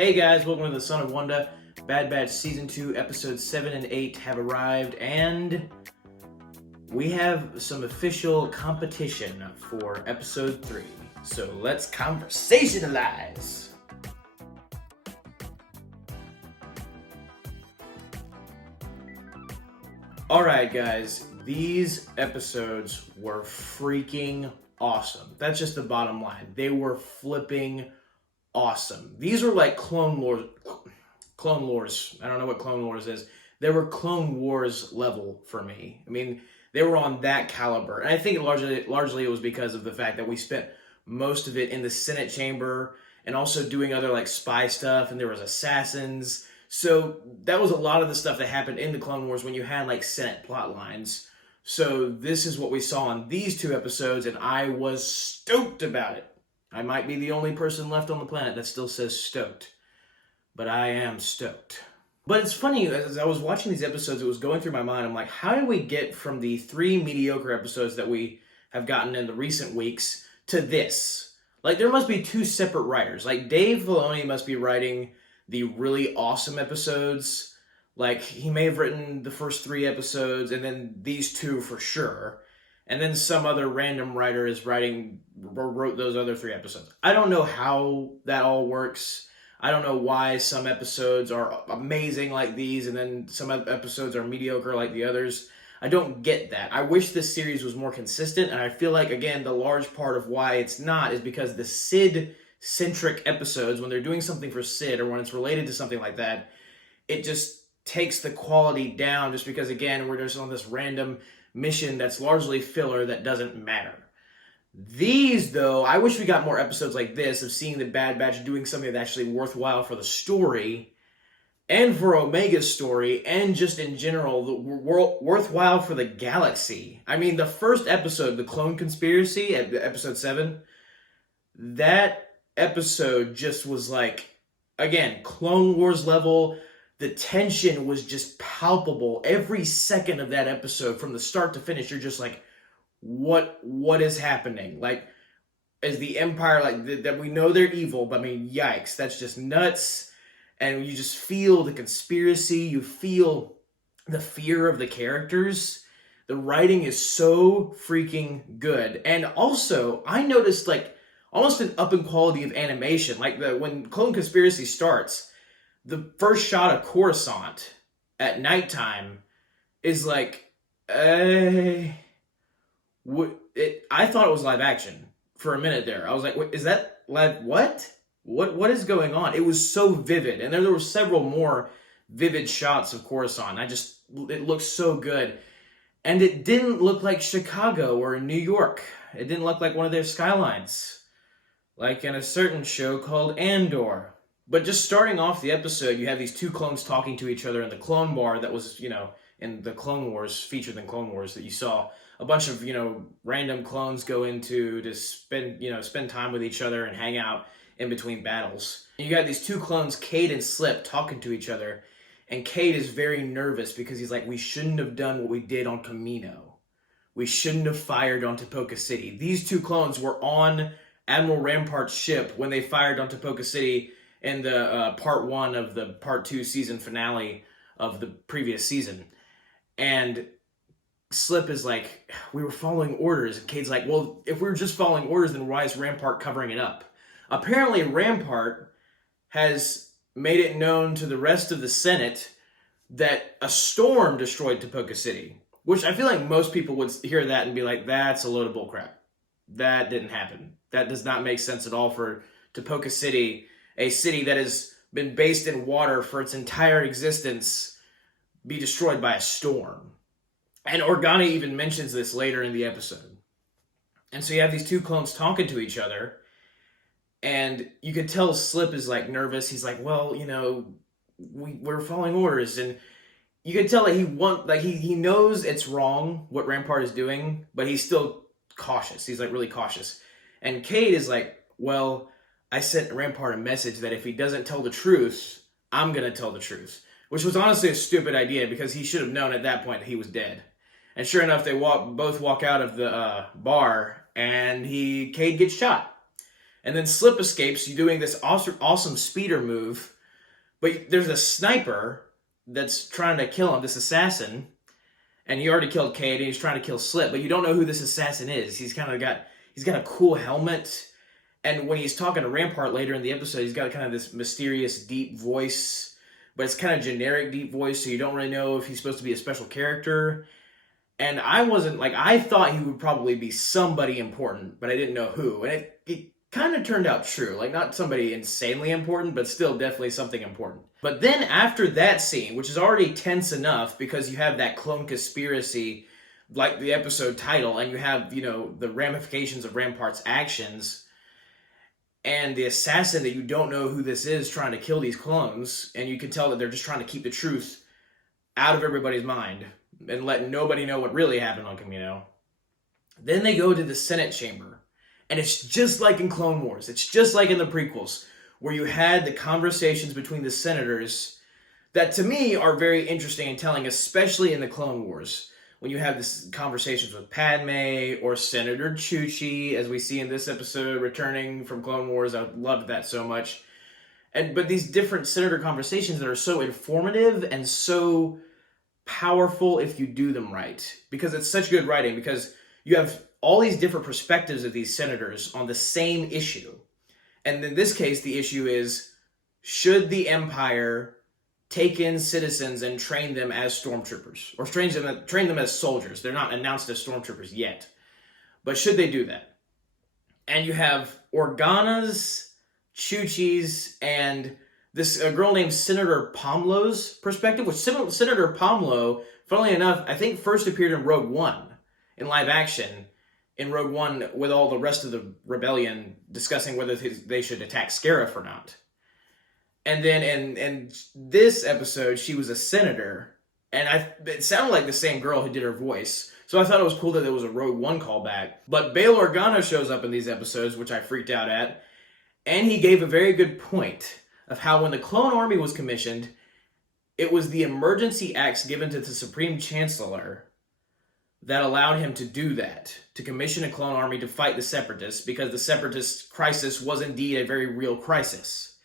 Hey guys, welcome to the Son of Wanda. Bad Batch Season 2, Episodes 7 and 8 have arrived, and we have some official competition for Episode 3. So let's conversationalize! Alright guys, these episodes were freaking awesome. That's just the bottom line. They were flipping awesome. These are like Clone Wars. I don't know what Clone Wars is. They were Clone Wars level for me. I mean, they were on that caliber. And I think largely it was because of the fact that we spent most of it in the Senate chamber and also doing other like spy stuff, and there was assassins. So that was a lot of the stuff that happened in the Clone Wars when you had like Senate plot lines. So this is what we saw in these two episodes, and I was stoked about it. I might be the only person left on the planet that still says stoked. But I am stoked. But it's funny, as I was watching these episodes, it was going through my mind. I'm like, how did we get from the 3 mediocre episodes that we have gotten in the recent weeks to this? Like, there must be 2 separate writers. Like, Dave Filoni must be writing the really awesome episodes. Like, he may have written the first 3 episodes, and then these 2 for sure. And then some other random writer wrote those other 3 episodes. I don't know how that all works. I don't know why some episodes are amazing like these and then some episodes are mediocre like the others. I don't get that. I wish this series was more consistent, and I feel like, again, the large part of why it's not is because the Sid-centric episodes, when they're doing something for Sid or when it's related to something like that, it just takes the quality down just because, again, we're just on this random mission that's largely filler that doesn't matter. These, though, I wish we got more episodes like this of seeing the Bad Batch doing something that's actually worthwhile for the story and for Omega's story and just in general worthwhile for the galaxy. I mean, the first episode, the Clone Conspiracy, episode 7, that episode just was like, again, Clone Wars level. The tension was just palpable. Every second of that episode, from the start to finish, you're just like, what is happening? Like, as the Empire, like, that we know they're evil, but I mean, yikes, that's just nuts. And you just feel the conspiracy. You feel the fear of the characters. The writing is so freaking good. And also, I noticed, like, almost an up in quality of animation. Like, when Clone Conspiracy starts, the first shot of Coruscant at nighttime is like, I thought it was live action for a minute there. I was like, is that live? What is going on? It was so vivid. And there were several more vivid shots of Coruscant. It looked so good. And it didn't look like Chicago or New York. It didn't look like one of their skylines. Like in a certain show called Andor. But just starting off the episode, you have these 2 clones talking to each other in the clone bar that was, in the Clone Wars, featured in Clone Wars, that you saw a bunch of, random clones go into to spend time with each other and hang out in between battles. And you got these 2 clones, Cade and Slip, talking to each other. And Cade is very nervous because he's like, we shouldn't have done what we did on Kamino. We shouldn't have fired on Tipoca City. These 2 clones were on Admiral Rampart's ship when they fired on Tipoca City in the part 1 of the part 2 season finale of the previous season. And Slip is like, we were following orders. And Cade's like, well, if we were just following orders, then why is Rampart covering it up? Apparently, Rampart has made it known to the rest of the Senate that a storm destroyed Tipoca City. Which I feel like most people would hear that and be like, that's a load of bullcrap. That didn't happen. That does not make sense at all for Tipoca City, a city that has been based in water for its entire existence, be destroyed by a storm. And Organa even mentions this later in the episode. And so you have these 2 clones talking to each other, and you could tell Slip is like nervous. He's like, well, we're following orders, and you could tell that he knows it's wrong what Rampart is doing, but he's still cautious. He's like really cautious. And Cade is like, well, I sent Rampart a message that if he doesn't tell the truth, I'm going to tell the truth. Which was honestly a stupid idea because he should have known at that point that he was dead. And sure enough, they both walk out of the bar and Cade gets shot. And then Slip escapes, you doing this awesome speeder move, but there's a sniper that's trying to kill him, this assassin, and he already killed Cade, and he's trying to kill Slip, but you don't know who this assassin is. He's got a cool helmet, and when he's talking to Rampart later in the episode, he's got kind of this mysterious, deep voice, but it's kind of generic deep voice, so you don't really know if he's supposed to be a special character. And I thought he would probably be somebody important, but I didn't know who. And it kind of turned out true. Like, not somebody insanely important, but still definitely something important. But then after that scene, which is already tense enough because you have that clone conspiracy, like the episode title, and you have, the ramifications of Rampart's actions, and the assassin that you don't know who this is trying to kill these clones, and you can tell that they're just trying to keep the truth out of everybody's mind and let nobody know what really happened on Camino. Then they go to the Senate chamber. And it's just like in Clone Wars. It's just like in the prequels, where you had the conversations between the senators that, to me, are very interesting and telling, especially in the Clone Wars. When you have this conversations with Padme or Senator Chuchi, as we see in this episode, returning from Clone Wars. I loved that so much. But these different senator conversations that are so informative and so powerful if you do them right. Because it's such good writing, because you have all these different perspectives of these senators on the same issue. And in this case, the issue is, should the Empire take in citizens and train them as stormtroopers? Or train them as soldiers. They're not announced as stormtroopers yet. But should they do that? And you have Organa's, Chuchi's, and a girl named Senator Pomlo's perspective, which Senator Pomlo, funnily enough, I think first appeared in Rogue One, in live action, in Rogue One, with all the rest of the rebellion discussing whether they should attack Scarif or not. And then in this episode, she was a senator, and it sounded like the same girl who did her voice. So I thought it was cool that there was a Rogue One callback. But Bail Organa shows up in these episodes, which I freaked out at, and he gave a very good point of how when the Clone Army was commissioned, it was the emergency acts given to the Supreme Chancellor that allowed him to do that, to commission a clone army to fight the Separatists, because the Separatist crisis was indeed a very real crisis.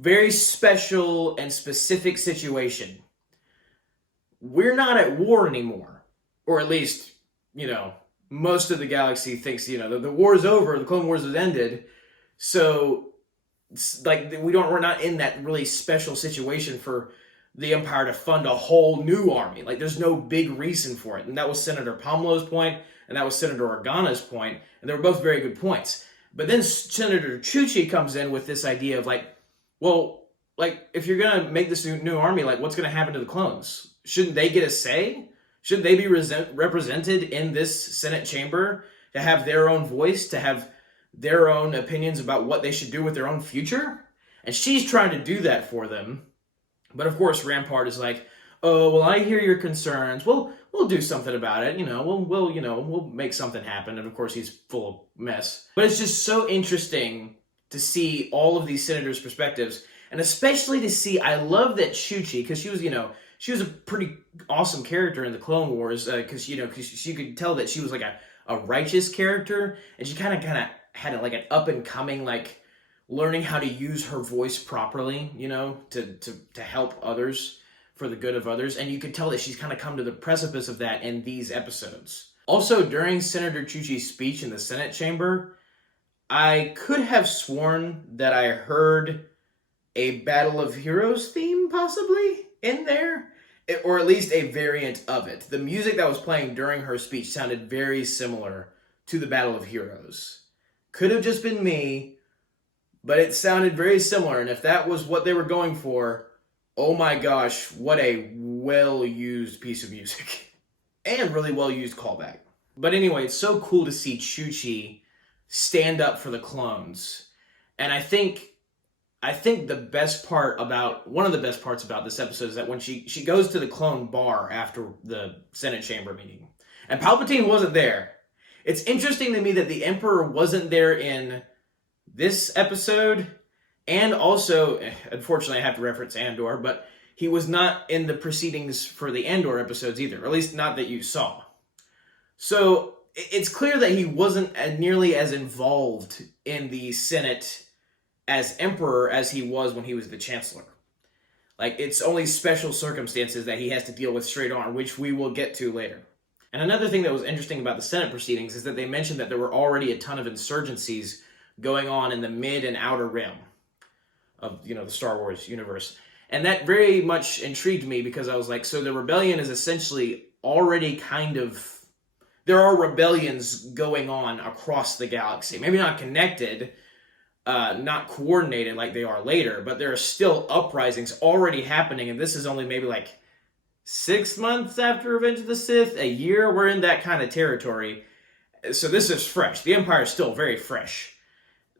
Very special and specific situation. We're not at war anymore. Or at least, most of the galaxy thinks, the war's over, the Clone Wars has ended. So, we're not in that really special situation for the Empire to fund a whole new army. Like, there's no big reason for it. And that was Senator Pomlo's point, and that was Senator Organa's point, and they were both very good points. But then Senator Chuchi comes in with this idea of if you're going to make this new army, what's going to happen to the clones? Shouldn't they get a say? Shouldn't they be represented in this Senate chamber to have their own voice, to have their own opinions about what they should do with their own future? And she's trying to do that for them. But of course, Rampart is like, oh, well, I hear your concerns. We'll do something about it. We'll make something happen. And of course, he's full of mess. But it's just so interesting to see all of these senators' perspectives, and especially to see. I love that Chuchi, because she was a pretty awesome character in the Clone Wars, because you could tell that she was like a righteous character, and she kind of had an up and coming learning how to use her voice properly, to help others, for the good of others. And you could tell that she's kind of come to the precipice of that in these episodes. Also, during Senator Chuchi's speech in the Senate chamber, I could have sworn that I heard a Battle of Heroes theme, possibly, in there. Or at least a variant of it. The music that was playing during her speech sounded very similar to the Battle of Heroes. Could have just been me, but it sounded very similar, and if that was what they were going for, oh my gosh, what a well-used piece of music. And really well-used callback. But anyway, it's so cool to see Chuchi stand up for the clones. And I think one of the best parts about this episode is that when she goes to the clone bar after the Senate chamber meeting, and Palpatine wasn't there. It's interesting to me that the Emperor wasn't there in this episode, and also, unfortunately I have to reference Andor, but he was not in the proceedings for the Andor episodes either, or at least not that you saw. So it's clear that he wasn't nearly as involved in the Senate as emperor as he was when he was the chancellor. Like, it's only special circumstances that he has to deal with straight on, which we will get to later. And another thing that was interesting about the Senate proceedings is that they mentioned that there were already a ton of insurgencies going on in the mid and outer rim of, the Star Wars universe. And that very much intrigued me because I was like, so the rebellion is essentially already there are rebellions going on across the galaxy. Maybe not connected, not coordinated like they are later, but there are still uprisings already happening, and this is only maybe like 6 months after Revenge of the Sith, a year. We're in that kind of territory. So this is fresh. The Empire is still very fresh.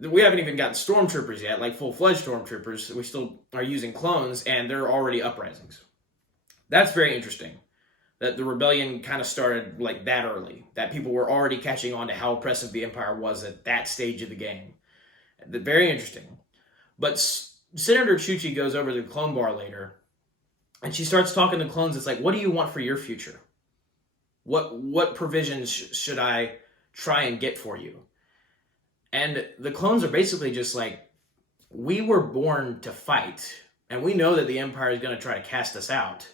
We haven't even gotten stormtroopers yet, like full-fledged stormtroopers. We still are using clones, and there are already uprisings. That's very interesting, that the rebellion kind of started like that early, that people were already catching on to how oppressive the Empire was at that stage of the game. Very interesting. But Senator Chuchi goes over to the clone bar later, and she starts talking to clones. It's like, what do you want for your future? What provisions should I try and get for you? And the clones are basically just like, we were born to fight, and we know that the Empire is going to try to cast us out.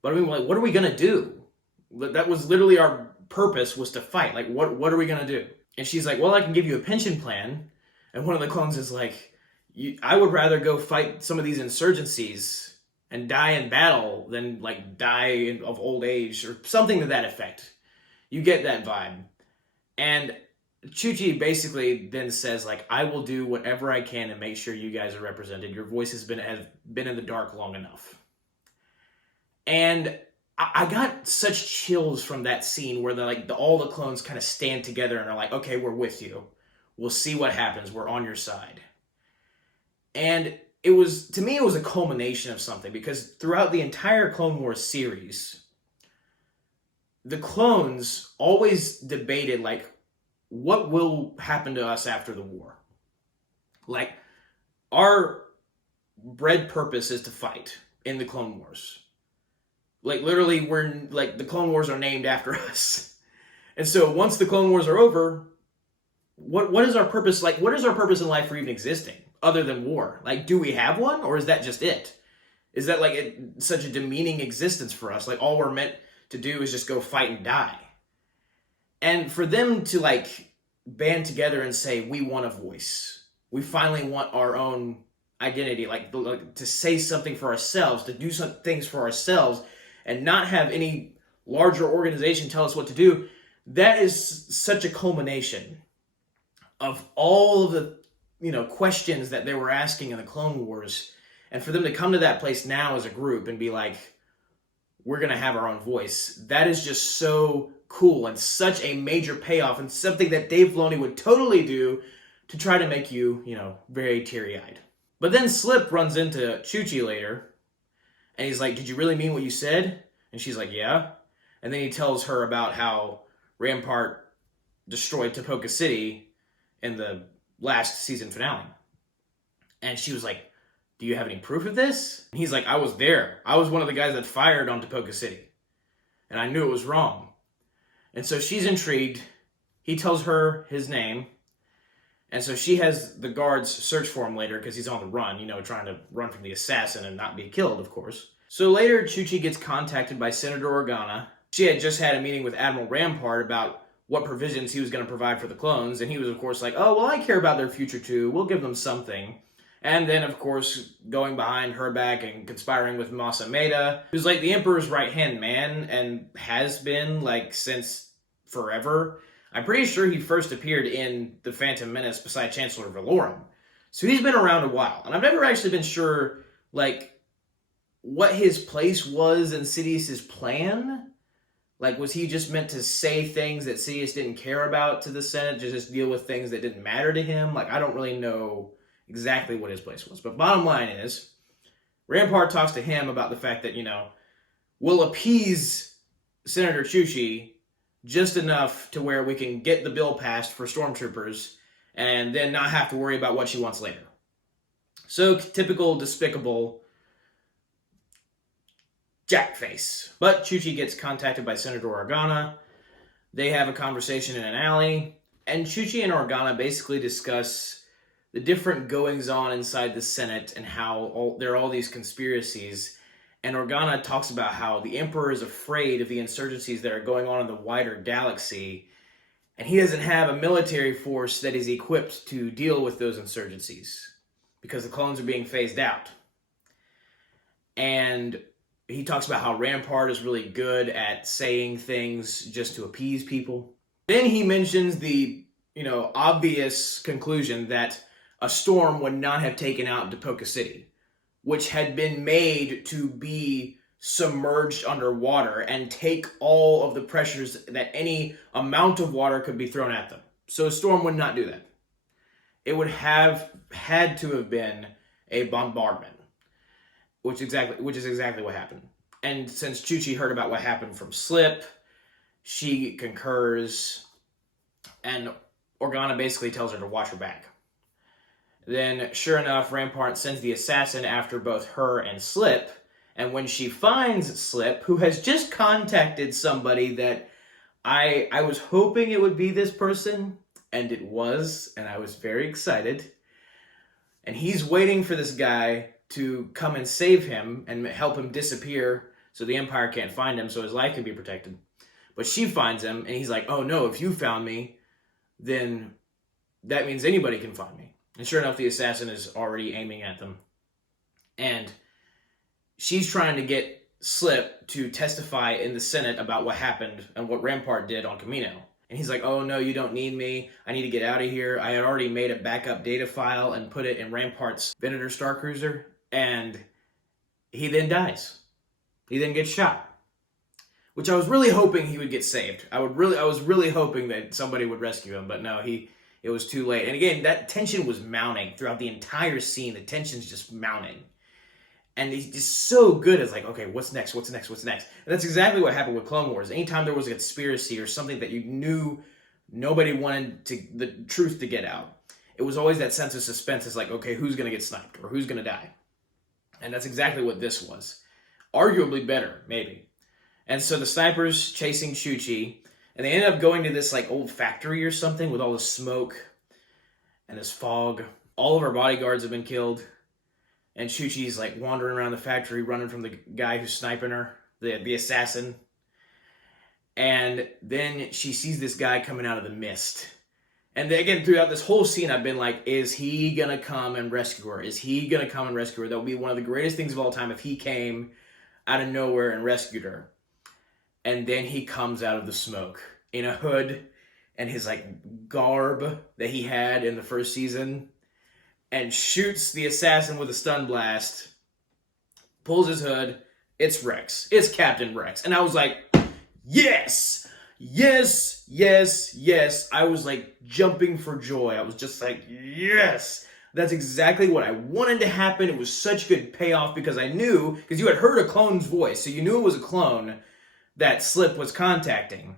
But I mean, like, what are we going to do? That was literally our purpose, was to fight. Like, what are we going to do? And she's like, well, I can give you a pension plan. And one of the clones is like, I would rather go fight some of these insurgencies and die in battle than like die of old age, or something to that effect. You get that vibe. And Chuchi basically then says, like, I will do whatever I can to make sure you guys are represented. Your voice has been in the dark long enough. And I got such chills from that scene where all the clones kind of stand together and are like, okay, we're with you. We'll see what happens. We're on your side. And to me, it was a culmination of something, because throughout the entire Clone Wars series, the clones always debated, like, what will happen to us after the war? Like, our bred purpose is to fight in the Clone Wars. Like, literally, the Clone Wars are named after us. And so once the Clone Wars are over, what is our purpose? Like, what is our purpose in life for even existing other than war? Like, do we have one, or is that just it? Is that like such a demeaning existence for us? Like, all we're meant to do is just go fight and die. And for them to like band together and say, we want a voice. We finally want our own identity, like to say something for ourselves, to do some things for ourselves, and not have any larger organization tell us what to do. That is such a culmination of all of the, questions that they were asking in the Clone Wars. And for them to come to that place now as a group and be like, we're going to have our own voice. That is just so cool and such a major payoff, and something that Dave Filoni would totally do to try to make you, very teary-eyed. But then Slip runs into Chuchi later, and he's like, did you really mean what you said? And she's like, yeah. And then he tells her about how Rampart destroyed Tapoka City in the last season finale. And she was like, do you have any proof of this? And he's like, I was there. I was one of the guys that fired on Tapoka City. And I knew it was wrong. And so she's intrigued. He tells her his name. And so she has the guards search for him later because he's on the run, trying to run from the assassin and not be killed, of course. So later, Chuchi gets contacted by Senator Organa. She had just had a meeting with Admiral Rampart about what provisions he was going to provide for the clones. And he was, of course, like, oh, well, I care about their future, too. We'll give them something. And then, of course, going behind her back and conspiring with Mas Amedda, who's like the Emperor's right-hand man and has been, like, since forever. I'm pretty sure he first appeared in The Phantom Menace beside Chancellor Valorum. So he's been around a while. And I've never actually been sure, like, what his place was in Sidious's plan. Like, was he just meant to say things that Sidious didn't care about to the Senate, to just deal with things that didn't matter to him? Like, I don't really know exactly what his place was. But bottom line is, Rampart talks to him about the fact that, we'll appease Senator Chuchi just enough to where we can get the bill passed for stormtroopers and then not have to worry about what she wants later. So, typical despicable jackface. But Chuchi gets contacted by Senator Organa. They have a conversation in an alley, and Chuchi and Organa basically discuss the different goings-on inside the Senate and how there are all these conspiracies. And Organa talks about how the Emperor is afraid of the insurgencies that are going on in the wider galaxy, and he doesn't have a military force that is equipped to deal with those insurgencies because the clones are being phased out. And he talks about how Rampart is really good at saying things just to appease people. Then he mentions the, obvious conclusion that a storm would not have taken out Dapoka City, which had been made to be submerged underwater and take all of the pressures that any amount of water could be thrown at them. So a storm would not do that. It would have had to have been a bombardment, which is exactly what happened. And since Chuchi heard about what happened from Slip, she concurs, and Organa basically tells her to watch her back. Then, sure enough, Rampart sends the assassin after both her and Slip, and when she finds Slip, who has just contacted somebody that I was hoping it would be this person, and it was, and I was very excited. And he's waiting for this guy to come and save him and help him disappear so the Empire can't find him so his life can be protected. But she finds him, and he's like, oh no, if you found me, then that means anybody can find me. And sure enough, the assassin is already aiming at them. And she's trying to get Slip to testify in the Senate about what happened and what Rampart did on Camino. And he's like, oh no, you don't need me. I need to get out of here. I had already made a backup data file and put it in Rampart's Venator Starcruiser. And he then dies. He then gets shot. Which I was really hoping he would get saved. I was really hoping that somebody would rescue him, but no, it was too late. And again, that tension was mounting throughout the entire scene. The tension's just mounting. And he's just so good. It's like, okay, what's next? And that's exactly what happened with Clone Wars. Anytime there was a conspiracy or something that you knew nobody wanted the truth to get out, it was always that sense of suspense. It's like, okay, who's going to get sniped or who's going to die? And that's exactly what this was. Arguably better, maybe. And so the sniper's chasing Chuchi, and they end up going to this like old factory or something with all the smoke and this fog. All of our bodyguards have been killed. And Chuchi's like wandering around the factory, running from the guy who's sniping her, the assassin. And then she sees this guy coming out of the mist. And then, again, throughout this whole scene, I've been like, is he going to come and rescue her? That would be one of the greatest things of all time if he came out of nowhere and rescued her. And then he comes out of the smoke in a hood and his like garb that he had in the first season, and shoots the assassin with a stun blast, pulls his hood. It's Rex. It's Captain Rex. And I was like, yes! Yes! Yes! Yes! I was like jumping for joy. I was just like, yes! That's exactly what I wanted to happen. It was such good payoff because I knew, because you had heard a clone's voice, so you knew it was a clone that Slip was contacting.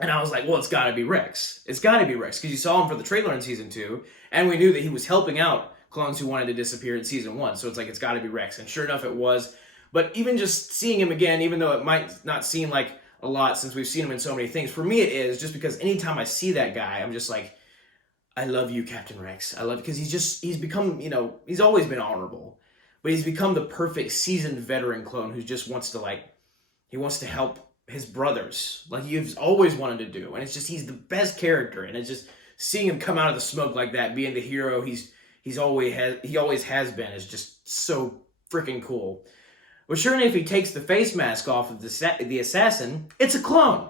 And I was like, well, it's got to be Rex. It's got to be Rex, because you saw him for the trailer in Season 2, and we knew that he was helping out clones who wanted to disappear in Season 1, so it's like, it's got to be Rex. And sure enough, it was. But even just seeing him again, even though it might not seem like a lot since we've seen him in so many things, for me it is, just because anytime I see that guy, I'm just like, I love you, Captain Rex. I love, because he's become, he's always been honorable, but he's become the perfect seasoned veteran clone who just wants to, he wants to help his brothers, like he's always wanted to do. And it's just, he's the best character. And it's just seeing him come out of the smoke like that, being the hero he always has been, is just so freaking cool. But sure enough, if he takes the face mask off of the assassin, it's a clone.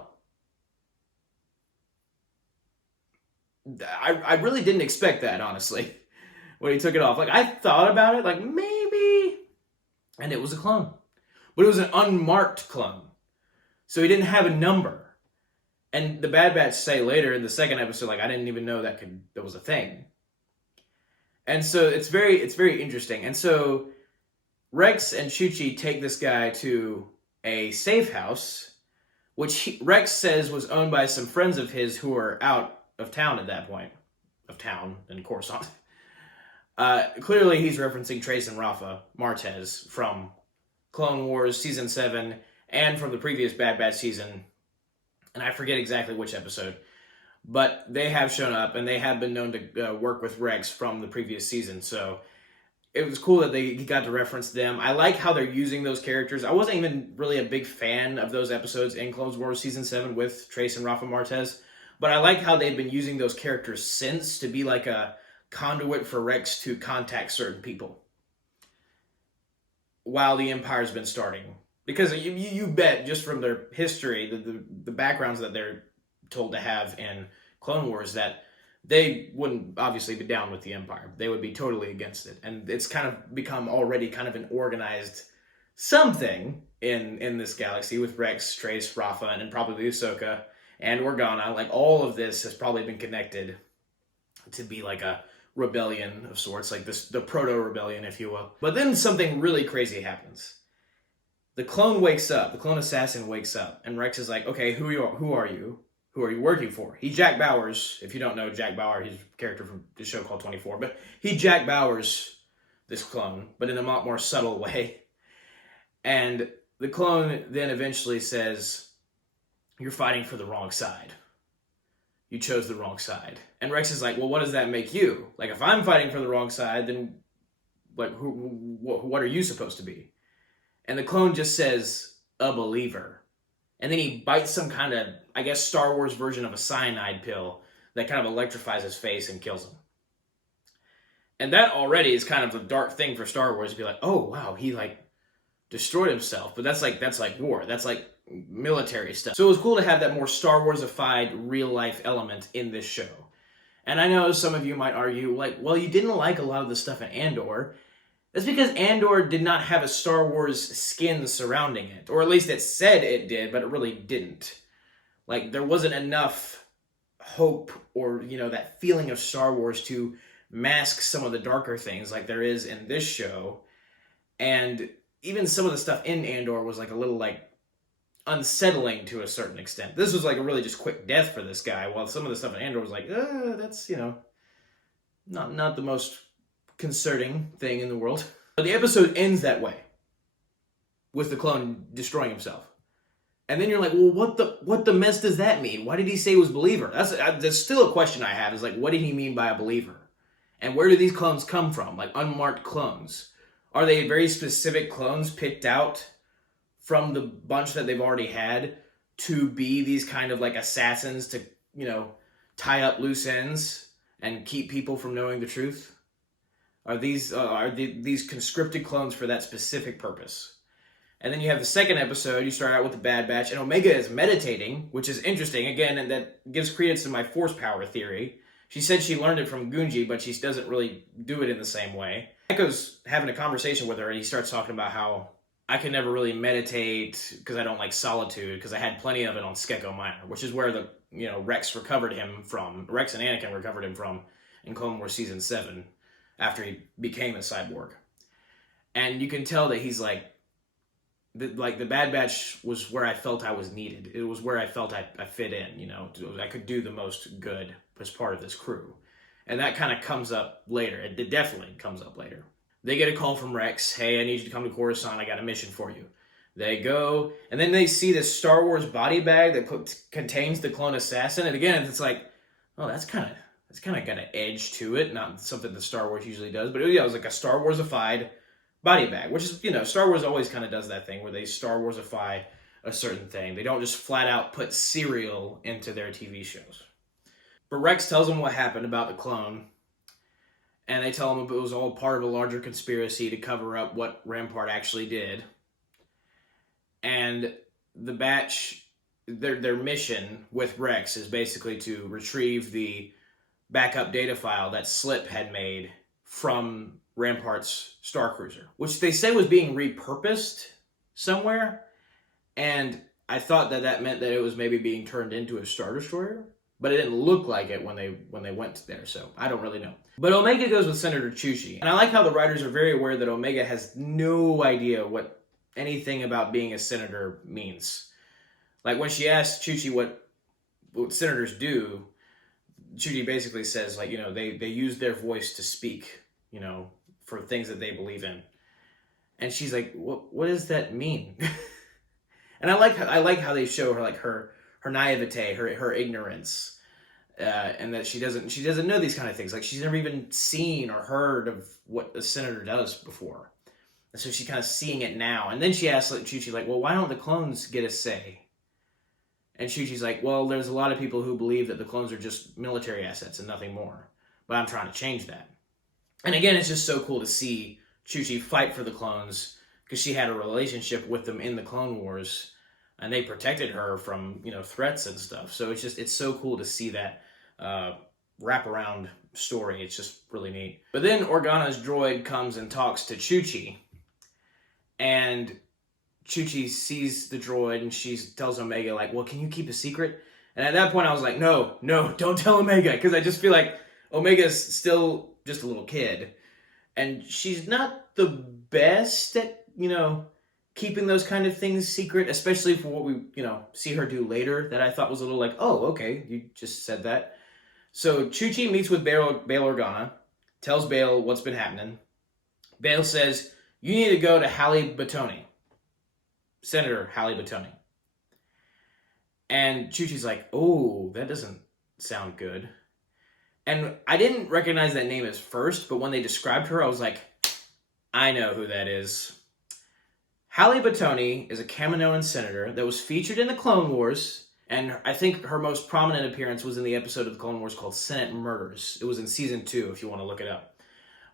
I really didn't expect that, honestly, when he took it off. Like, I thought about it, like, maybe, and it was a clone. But it was an unmarked clone. So he didn't have a number. And the Bad Batch say later in the second episode, like, I didn't even know that was a thing. And so it's very interesting. And so Rex and Chuchi take this guy to a safe house, which Rex says was owned by some friends of his who were out of town at that point. Of town in Coruscant. Clearly he's referencing Trace and Rafa Martez from Clone Wars Season 7 and from the previous Bad Batch season. and I forget exactly which episode, but they have shown up, and they have been known to work with Rex from the previous season, so it was cool that he got to reference them. I like how they're using those characters. I wasn't even really a big fan of those episodes in Clone Wars Season 7 with Trace and Rafa Martez, but I like how they've been using those characters since to be like a conduit for Rex to contact certain people while the Empire's been starting. Because you bet, just from their history, the backgrounds that they're told to have in Clone Wars, that they wouldn't obviously be down with the Empire. They would be totally against it. And it's kind of become already kind of an organized something in this galaxy with Rex, Trace, Rafa, and probably Ahsoka and Organa. Like, all of this has probably been connected to be like a rebellion of sorts, like the proto-rebellion, if you will. But then something really crazy happens. The clone wakes up, the clone assassin wakes up, and Rex is like, okay, who are you? Who are you working for? He's Jack Bowers. If you don't know Jack Bauer, he's a character from the show called 24. But he Jack Bowers this clone, but in a lot more subtle way. And the clone then eventually says, you're fighting for the wrong side. You chose the wrong side. And Rex is like, well, what does that make you? Like, if I'm fighting for the wrong side, then like, what are you supposed to be? And the clone just says, a believer. And then he bites some kind of, I guess, Star Wars version of a cyanide pill that kind of electrifies his face and kills him. And that already is kind of a dark thing for Star Wars to be like, oh, wow, he like destroyed himself. But that's like war. That's like military stuff. So it was cool to have that more Star Wars-ified real life element in this show. And I know some of you might argue, like, well, you didn't like a lot of the stuff in Andor. That's because Andor did not have a Star Wars skin surrounding it. Or at least it said it did, but it really didn't. Like, there wasn't enough hope or, that feeling of Star Wars to mask some of the darker things like there is in this show. And even some of the stuff in Andor was like a little like unsettling to a certain extent. This was like a really just quick death for this guy, while some of the stuff in Andor was like, that's, not the most concerning thing in the world. But the episode ends that way, with the clone destroying himself. And then you're like, well, what the mess does that mean? Why did he say he was a believer? That's still a question I have, is like, what did he mean by a believer? And where do these clones come from? Like, unmarked clones. Are they very specific clones picked out from the bunch that they've already had to be these kind of like assassins to, tie up loose ends and keep people from knowing the truth? Are these conscripted clones for that specific purpose? And then you have the second episode, you start out with the Bad Batch, and Omega is meditating, which is interesting, again, and that gives credence to my force power theory. She said she learned it from Gunji, but she doesn't really do it in the same way. Echo's having a conversation with her, and he starts talking about how I can never really meditate because I don't like solitude, because I had plenty of it on Skeko Minor, which is where Rex and Anakin recovered him from in Clone Wars Season 7, after he became a cyborg. And you can tell that he's like the Bad Batch was where I felt I was needed. It was where I felt I fit in, I could do the most good as part of this crew. And that kind of comes up later. It definitely comes up later. They get a call from Rex. Hey, I need you to come to Coruscant. I got a mission for you. They go, and then they see this Star Wars body bag that contains the clone assassin. And again, it's like, oh, that's kind of got an edge to it. Not something that Star Wars usually does. But it was like a Star Wars-ified body bag, which is, Star Wars always kind of does that thing where they Star Wars-ify a certain thing. They don't just flat out put cereal into their TV shows. But Rex tells them what happened about the clone, and they tell him it was all part of a larger conspiracy to cover up what Rampart actually did. And the batch, their mission with Rex is basically to retrieve the backup data file that Slip had made from Rampart's Star Cruiser, which they say was being repurposed somewhere. And I thought that meant that it was maybe being turned into a Star Destroyer, but it didn't look like it when they went there, so I don't really know. But Omega goes with Senator Chuchi, and I like how the writers are very aware that Omega has no idea what anything about being a senator means. Like, when she asks Chuchi what senators do, Chuchi basically says, like, they use their voice to speak, for things that they believe in. And she's like, what does that mean? And I like how they show her, like, her her naivete, her ignorance, and that she doesn't know these kind of things. Like, she's never even seen or heard of what a senator does before, and so she's kind of seeing it now. And then she asks like Chuchi, like, well, why don't the clones get a say? And Chuchi's like, well, there's a lot of people who believe that the clones are just military assets and nothing more, but I'm trying to change that. And again, it's just so cool to see Chuchi fight for the clones, because she had a relationship with them in the Clone Wars, and they protected her from, threats and stuff. So it's so cool to see that wraparound story. It's just really neat. But then Organa's droid comes and talks to Chuchi, and Chuchi sees the droid, and she tells Omega, like, well, can you keep a secret? And at that point, I was like, no, don't tell Omega, because I just feel like Omega's still just a little kid, and she's not the best at, keeping those kind of things secret, especially for what we, see her do later, that I thought was a little like, oh, okay, you just said that. So Chuchi meets with Bail Organa, tells Bail what's been happening. Bail says, you need to go to Halle Batoni, Senator Halle Batoni. And Chuchi's like, oh, that doesn't sound good. And I didn't recognize that name at first, but when they described her, I was like, I know who that is. Halle Batoni is a Kaminoan senator that was featured in the Clone Wars, and I think her most prominent appearance was in the episode of the Clone Wars called Senate Murders. It was in season 2, if you want to look it up.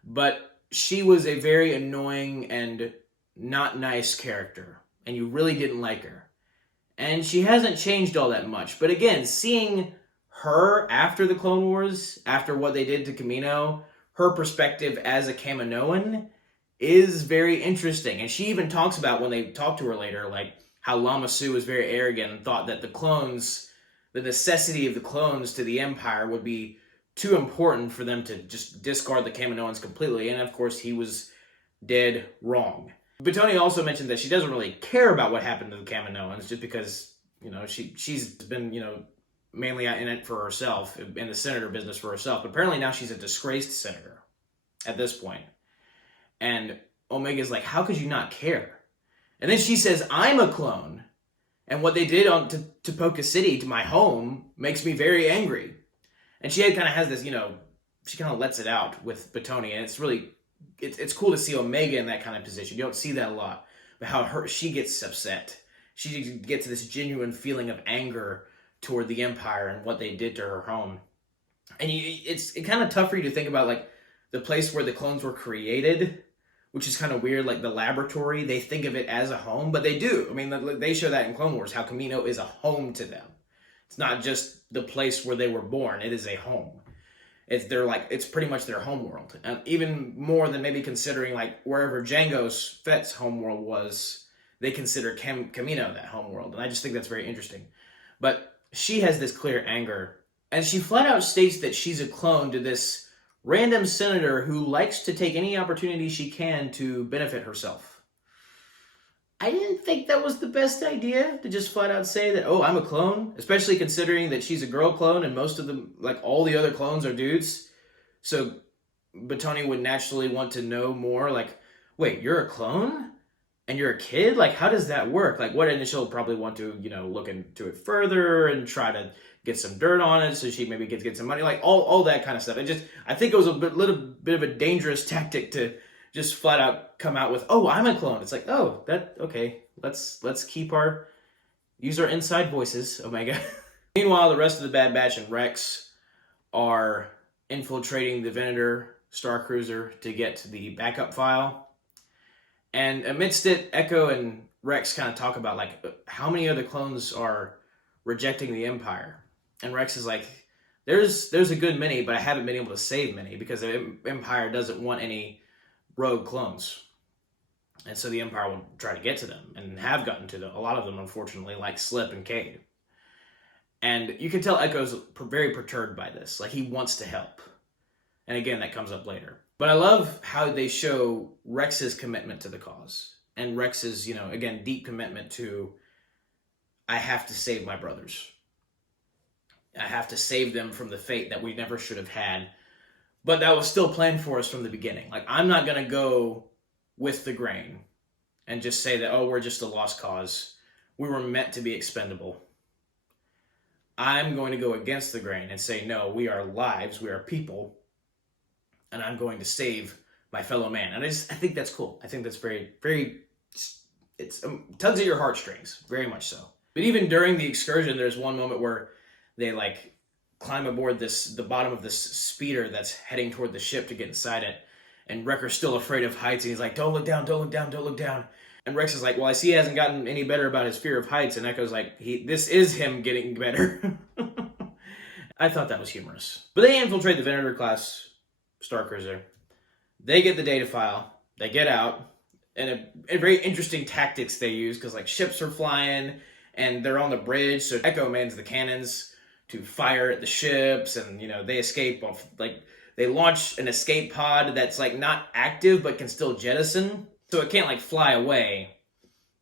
But she was a very annoying and not nice character, and you really didn't like her. And she hasn't changed all that much. But again, seeing her after the Clone Wars, after what they did to Kamino, her perspective as a Kaminoan is very interesting. And she even talks about, when they talk to her later, like how Lama Su was very arrogant and thought that the clones, the necessity of the clones to the Empire would be too important for them to just discard the Kaminoans completely. And of course, he was dead wrong. Batoni also mentioned that she doesn't really care about what happened to the Kaminoans, just because, she's been, mainly in it for herself, in the senator business for herself. But apparently now she's a disgraced senator at this point. And Omega's like, how could you not care? And then she says, I'm a clone. And what they did to Poca City, to my home, makes me very angry. And she kind of has this, she kind of lets it out with Batoni. And it's really, it's cool to see Omega in that kind of position. You don't see that a lot. But how she gets upset. She gets this genuine feeling of anger toward the Empire and what they did to her home. And it's kind of tough for you to think about, like, the place where the clones were created, which is kind of weird, like the laboratory. They think of it as a home, but they do. I mean, they show that in Clone Wars, how Kamino is a home to them. It's not just the place where they were born. It is a home. It's pretty much their home world. And even more than maybe considering, like, wherever Jango Fett's home world was, they consider Kamino that home world. And I just think that's very interesting. But she has this clear anger, and she flat out states that she's a clone to this random senator who likes to take any opportunity she can to benefit herself. I didn't think that was the best idea, to just flat out say that, oh, I'm a clone, especially considering that she's a girl clone and most of them, like all the other clones, are dudes. So Batoni would naturally want to know more, like, wait, you're a clone? And you're a kid? Like, how does that work? Like, what? And she'll probably want to, look into it further and try to get some dirt on it so she maybe get some money. Like, all that kind of stuff. I think it was little bit of a dangerous tactic to just flat out come out with, oh, I'm a clone. It's like, oh, okay. Let's use our inside voices, Omega. Meanwhile, the rest of the Bad Batch and Rex are infiltrating the Venator Starcruiser to get to the backup file. And amidst it, Echo and Rex kind of talk about, like, how many other clones are rejecting the Empire. And Rex is like, there's a good many, but I haven't been able to save many because the Empire doesn't want any rogue clones. And so the Empire will try to get to them, and have gotten to them. A lot of them, unfortunately, like Slip and Cade. And you can tell Echo's very perturbed by this. Like, he wants to help. And again, that comes up later. But I love how they show Rex's commitment to the cause. And Rex's, again, deep commitment to, I have to save my brothers. I have to save them from the fate that we never should have had. But that was still planned for us from the beginning. Like, I'm not going to go with the grain and just say that, oh, we're just a lost cause. We were meant to be expendable. I'm going to go against the grain and say, no, we are lives, we are people, and I'm going to save my fellow man. And I think that's cool. I think that's very, very, it's tugs at your heartstrings, very much so. But even during the excursion, there's one moment where they like climb aboard the bottom of this speeder that's heading toward the ship to get inside it. And Wrecker's still afraid of heights, and he's like, don't look down, don't look down, don't look down. And Rex is like, well, I see he hasn't gotten any better about his fear of heights. And Echo's like, this is him getting better. I thought that was humorous. But they infiltrate the Venator-class Star Cruiser. They get the data file. They get out. And a very interesting tactics they use, because like ships are flying, and they're on the bridge, so Echo mans the cannons to fire at the ships, and, you know, they escape off, like, they launch an escape pod that's, like, not active, but can still jettison. So it can't, like, fly away,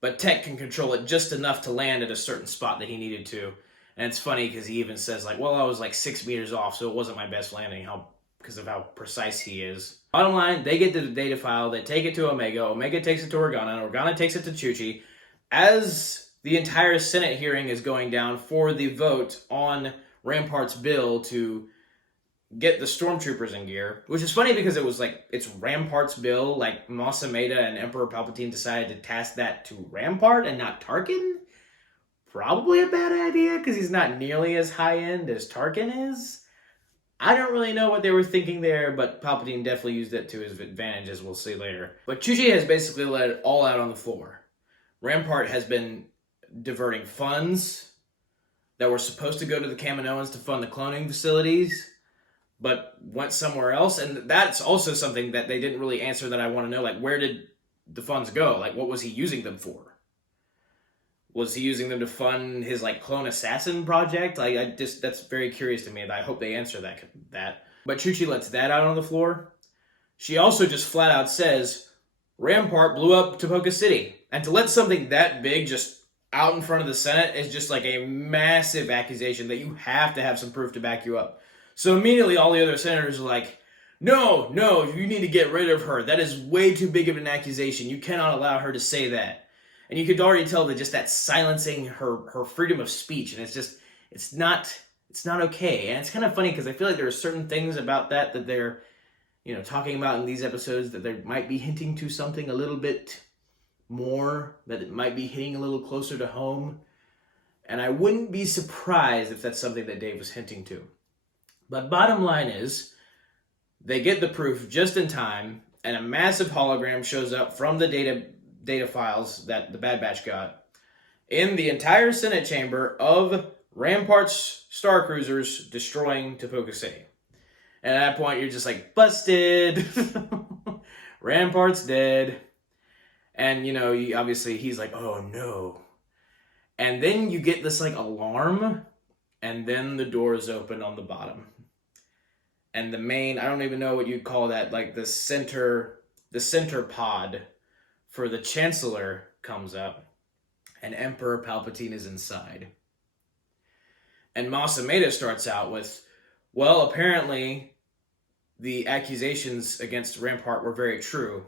but Tech can control it just enough to land at a certain spot that he needed to. And it's funny because he even says, like, well, I was, like, 6 meters off, so it wasn't my best landing because of how precise he is. Bottom line, they get the data file, they take it to Omega, Omega takes it to Organa, and Organa takes it to Chuchi. As the entire Senate hearing is going down for the vote on Rampart's bill to get the stormtroopers in gear, which is funny because it was like, it's Rampart's bill, like Mas Amedda and Emperor Palpatine decided to task that to Rampart and not Tarkin. Probably a bad idea because he's not nearly as high-end as Tarkin is. I don't really know what they were thinking there, but Palpatine definitely used it to his advantage, as we'll see later. But Chuchi has basically let it all out on the floor. Rampart has been diverting funds that were supposed to go to the Kaminoans to fund the cloning facilities, but went somewhere else. And that's also something that they didn't really answer that I want to know. Like, where did the funds go? Like, what was he using them for? Was he using them to fund his, like, clone assassin project? Like, that's very curious to me, and I hope they answer that. But Chuchi lets that out on the floor. She also just flat out says, Rampart blew up Topoka City. And to let something that big just out in front of the Senate is just like a massive accusation that you have to have some proof to back you up. So immediately all the other senators are like, no, you need to get rid of her. That is way too big of an accusation. You cannot allow her to say that. And you could already tell that just that silencing her freedom of speech. And it's not okay. And it's kind of funny because I feel like there are certain things about that they're, you know, talking about in these episodes that they might be hinting to something a little bit more, that it might be hitting a little closer to home. And I wouldn't be surprised if that's something that Dave was hinting to. But bottom line is, they get the proof just in time, and a massive hologram shows up from the data files that the Bad Batch got in the entire Senate chamber of Rampart's Star Cruisers destroying Topoka City. And at that point, you're just like, busted! Rampart's dead. And, you know, obviously he's like, oh no. And then you get this, like, alarm, and then the doors open on the bottom. And the main, I don't even know what you'd call that, like the center pod for the Chancellor comes up, and Emperor Palpatine is inside. And Mas Amedda starts out with, well, apparently the accusations against Rampart were very true,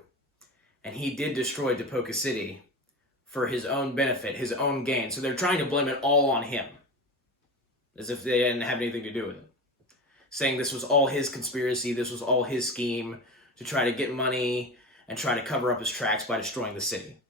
and he did destroy Topoka City for his own benefit, his own gain. So they're trying to blame it all on him, as if they didn't have anything to do with it. Saying this was all his conspiracy, this was all his scheme to try to get money and try to cover up his tracks by destroying the city.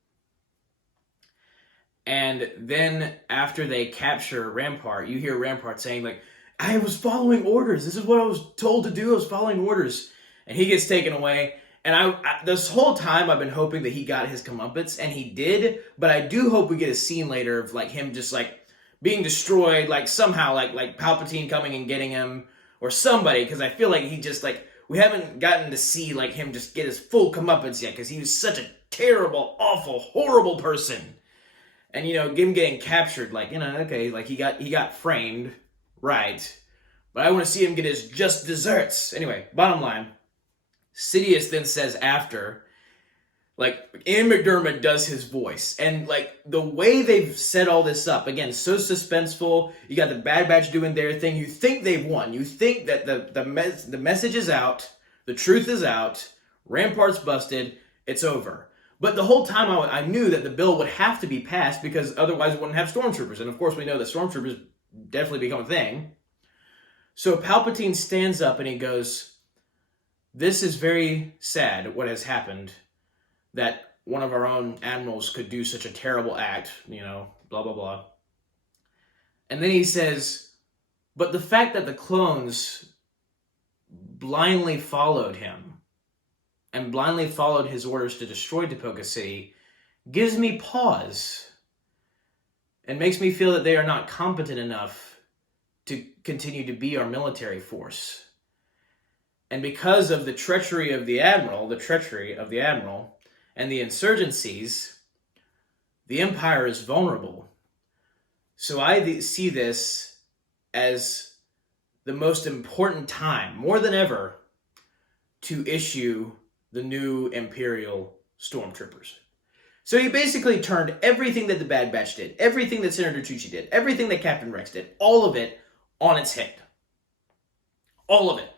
And then after they capture Rampart, you hear Rampart saying, like, I was following orders. This is what I was told to do. I was following orders. And he gets taken away. And I this whole time I've been hoping that he got his comeuppance, and he did. But I do hope we get a scene later of, like, him just, like, being destroyed, like, somehow, like Palpatine coming and getting him, or somebody, because I feel like he just, like, we haven't gotten to see, like, him just get his full comeuppance yet, because he was such a terrible, awful, horrible person. And, you know, him getting captured, like, you know, okay, like, he got framed, right, but I want to see him get his just desserts. Anyway, bottom line, Sidious then says after, like, Ian McDermott does his voice, and, like, the way they've set all this up, again, so suspenseful. You got the Bad Batch doing their thing. You think they've won. You think that the message is out, the truth is out, Rampart's busted, it's over. But the whole time I knew that the bill would have to be passed because otherwise we wouldn't have stormtroopers. And of course we know that stormtroopers definitely become a thing. So Palpatine stands up and he goes, "This is very sad what has happened, that one of our own admirals could do such a terrible act, blah, blah, blah." And then he says, "But the fact that the clones blindly followed him and blindly followed his orders to destroy Tipoca City gives me pause and makes me feel that they are not competent enough to continue to be our military force. And because of the treachery of the Admiral, and the insurgencies, the Empire is vulnerable. So I see this as the most important time, more than ever, to issue the new Imperial Stormtroopers." So he basically turned everything that the Bad Batch did, everything that Senator Chuchi did, everything that Captain Rex did, all of it on its head. All of it.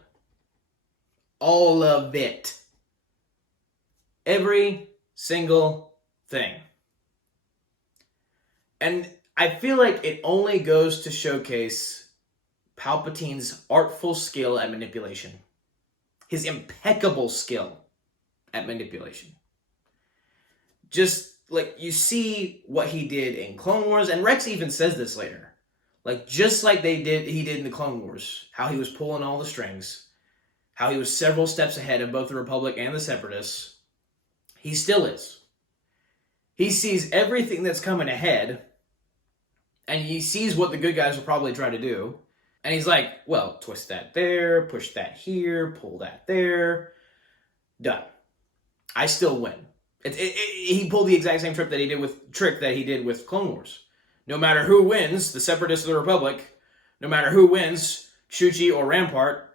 All of it. Every single thing. And I feel like it only goes to showcase Palpatine's artful skill at manipulation. His impeccable skill at manipulation. Just like you see what he did in Clone Wars, and Rex even says this later. Like just like he did in the Clone Wars, how he was pulling all the strings, how he was several steps ahead of both the Republic and the Separatists, he still is. He sees everything that's coming ahead, and he sees what the good guys will probably try to do, and he's like, well, twist that there, push that here, pull that there, done. I still win. He pulled the exact same trick that he did with Clone Wars. No matter who wins, the Separatists or the Republic, no matter who wins, Chuchi or Rampart,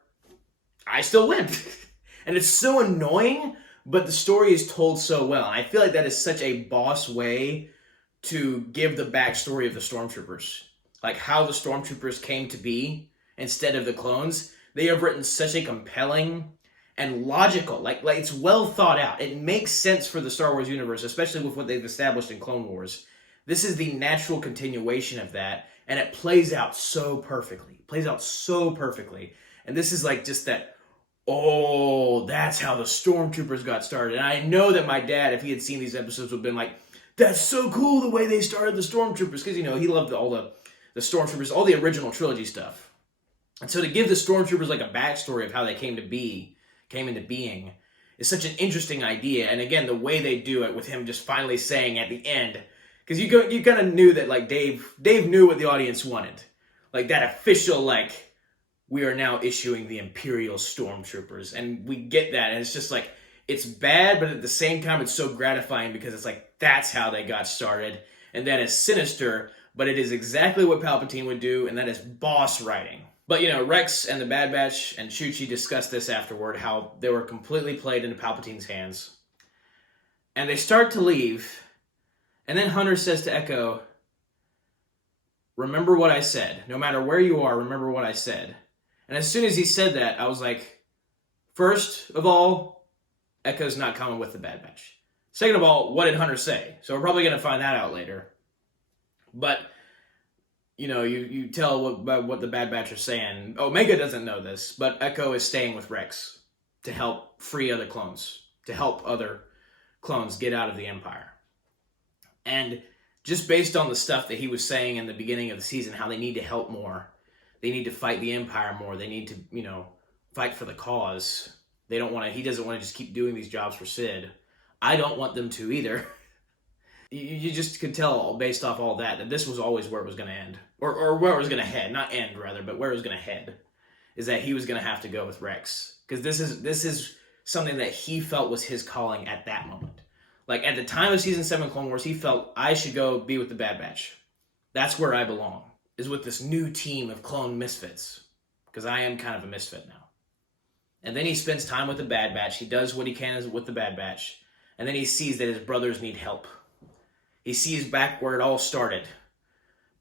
I still win. And it's so annoying, but the story is told so well. And I feel like that is such a boss way to give the backstory of the Stormtroopers. Like how the Stormtroopers came to be instead of the clones. They have written such a compelling and logical, like it's well thought out. It makes sense for the Star Wars universe, especially with what they've established in Clone Wars. This is the natural continuation of that, and it plays out so perfectly. And this is like just that, oh, that's how the Stormtroopers got started. And I know that my dad, if he had seen these episodes, would have been like, that's so cool the way they started the Stormtroopers. Because, he loved all the Stormtroopers, all the original trilogy stuff. And so to give the Stormtroopers like a backstory of how they came into being, is such an interesting idea. And again, the way they do it with him just finally saying at the end, because you kind of knew that like Dave knew what the audience wanted. Like that official, like, we are now issuing the Imperial Stormtroopers. And we get that. And it's just like, it's bad, but at the same time, it's so gratifying because it's like, that's how they got started. And that is sinister, but it is exactly what Palpatine would do. And that is boss writing. But, Rex and the Bad Batch and Chuchi discussed this afterward, how they were completely played into Palpatine's hands. And they start to leave. And then Hunter says to Echo, remember what I said. No matter where you are, remember what I said. And as soon as he said that, I was like, first of all, Echo's not coming with the Bad Batch. Second of all, what did Hunter say? So we're probably going to find that out later. But, you tell what the Bad Batch are saying. Omega doesn't know this, but Echo is staying with Rex to help free other clones, to help other clones get out of the Empire. And just based on the stuff that he was saying in the beginning of the season, how they need to help more, they need to fight the Empire more, they need to, fight for the cause. He doesn't want to just keep doing these jobs for Sid. I don't want them to either. You just could tell based off all that this was always where it was going to end. Or where it was going to head. Not end, rather, but where it was going to head. Is that he was going to have to go with Rex. Because this is something that he felt was his calling at that moment. Like, at the time of Season 7 Clone Wars, he felt, I should go be with the Bad Batch. That's where I belong. Is with this new team of clone misfits. Because I am kind of a misfit now. And then he spends time with the Bad Batch. He does what he can with the Bad Batch. And then he sees that his brothers need help. He sees back where it all started.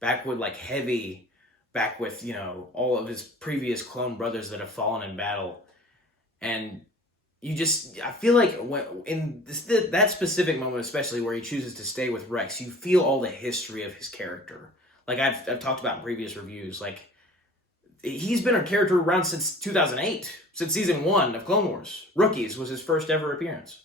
Back with, like, Heavy. Back with, all of his previous clone brothers that have fallen in battle. And I feel like in that specific moment, especially where he chooses to stay with Rex, you feel all the history of his character. Like I've talked about in previous reviews, like he's been a character around since 2008, since season 1 of Clone Wars. Rookies was his first ever appearance.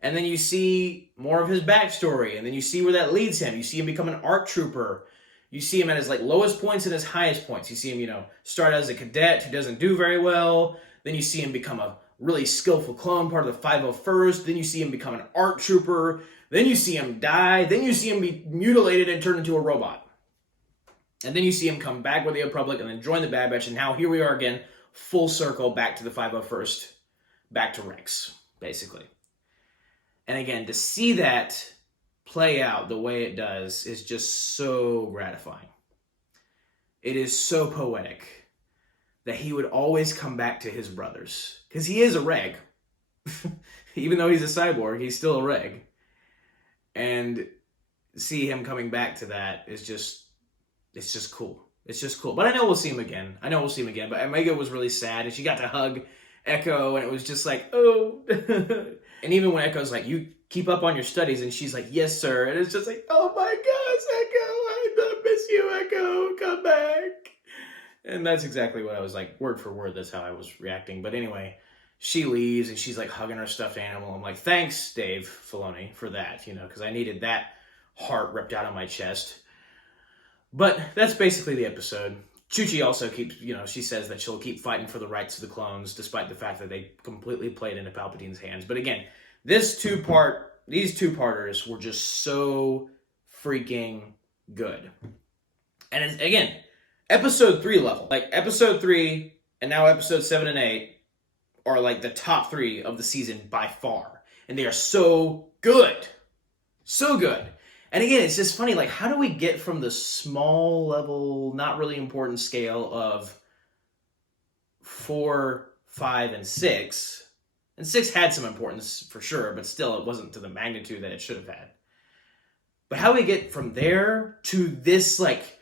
And then you see more of his backstory, and then you see where that leads him. You see him become an ARC trooper. You see him at his like lowest points and his highest points. You see him, start as a cadet who doesn't do very well. Then you see him become a really skillful clone, part of the 501st. Then you see him become an ARC trooper. Then you see him die. Then you see him be mutilated and turned into a robot. And then you see him come back with the Republic and then join the Bad Batch. And now here we are again, full circle back to the 501st, back to Rex, basically. And again, to see that play out the way it does is just so gratifying. It is so poetic that he would always come back to his brothers. Because he is a reg. Even though he's a cyborg, he's still a reg. And see him coming back to that is just, it's just cool. It's just cool. But I know we'll see him again. But Omega was really sad, and she got to hug Echo, and it was just like, oh. And even when Echo's like, you keep up on your studies, and she's like, yes, sir. And it's just like, oh my gosh, Echo, I miss you, Echo, come back. And that's exactly what I was like, word for word, that's how I was reacting. But anyway, she leaves, and she's like hugging her stuffed animal. I'm like, thanks, Dave Filoni, for that, because I needed that heart ripped out of my chest. But that's basically the episode. Chuchi also keeps, she says that she'll keep fighting for the rights of the clones, despite the fact that they completely played into Palpatine's hands. But again, these two-parters were just so freaking good. And it's, again, episode 3 level. Like, episode 3 and now episode 7 and 8 are like the top 3 of the season by far. And they are so good. So good. And again, it's just funny, like, how do we get from the small level, not really important scale of 4, 5, and 6, and 6 had some importance for sure, but still it wasn't to the magnitude that it should have had. But how do we get from there to this, like,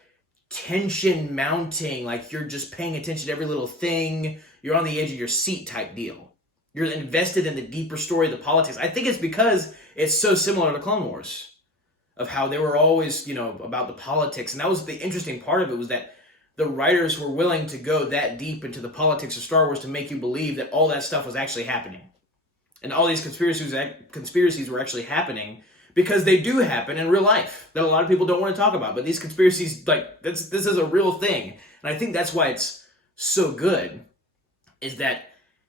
tension mounting, like you're just paying attention to every little thing, you're on the edge of your seat type deal. You're invested in the deeper story of the politics. I think it's because it's so similar to Clone Wars. Of how they were always, about the politics. And that was the interesting part of it, was that the writers were willing to go that deep into the politics of Star Wars to make you believe that all that stuff was actually happening. And all these conspiracies were actually happening because they do happen in real life that a lot of people don't want to talk about. But these conspiracies, like, this is a real thing. And I think that's why it's so good, is that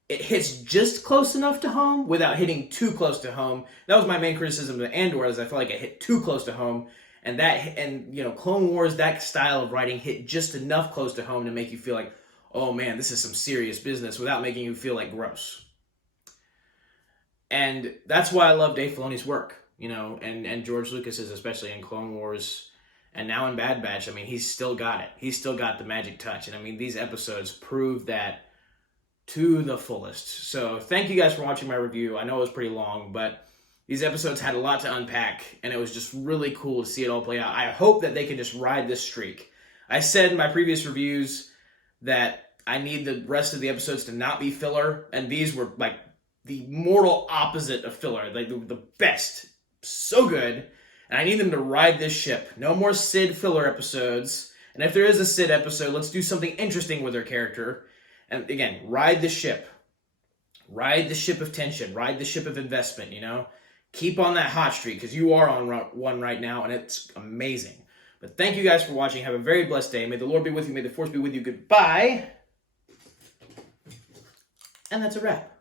it hits just close enough to home without hitting too close to home. That was my main criticism of Andor, is I felt like it hit too close to home. And Clone Wars, that style of writing hit just enough close to home to make you feel like, oh man, this is some serious business, without making you feel like gross. And that's why I love Dave Filoni's work, and George Lucas's, especially in Clone Wars and now in Bad Batch. I mean, he's still got it. He's still got the magic touch. And I mean, these episodes prove that to the fullest. So thank you guys for watching my review. I know it was pretty long, but these episodes had a lot to unpack, and it was just really cool to see it all play out. I hope that they can just ride this streak. I said in my previous reviews that I need the rest of the episodes to not be filler, and these were like the mortal opposite of filler. Like the best. So good. And I need them to ride this ship. No more Sid filler episodes. And if there is a Sid episode, let's do something interesting with her character. And again, ride the ship. Ride the ship of tension. Ride the ship of investment, Keep on that hot streak, because you are on one right now, and it's amazing. But thank you guys for watching. Have a very blessed day. May the Lord be with you. May the Force be with you. Goodbye. And that's a wrap.